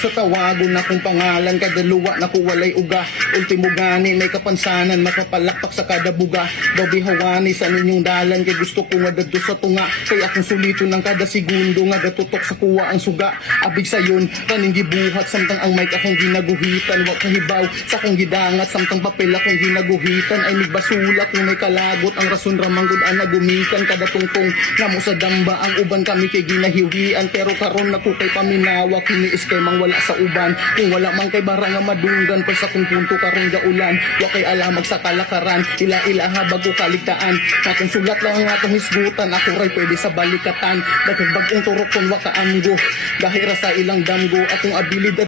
sa tawagon na kung pangalan kada luwa na ko walay uga. Ultimo gani may kapansanan makapalakpak sa kada buga. Babihawani sa ninyong dalan kay gusto ko nga dadto sa tunga. Kay akong sulito ng kada segundo nga gatutok sa kuwa ang suga. Abig sayon kaning gibuhat samtang ang mic akong ginaguhitan. Wa kahibaw sa akong gidangat samtang papel akong ginaguhitan. Ay migbasula kung may kalagot ang rason ramanggod ana gumikan kada tungtong namo sa damba ang uban kami kay ginahiwian. Pero karon naku kay paminawa kini iskemang wala sa uban. Kung wala man kay bara nga madunggan pa sa kung punto karon gaulan. Wa kay alamag sa kalakaran ila-ilaha bago kaligtaan. Katong sulat lang ang atong hisgutan ako ray pwede sa balikatan. Daghang bag-ong turok kon wa kaamgo dahil ra sa ilang damgo atong abilidad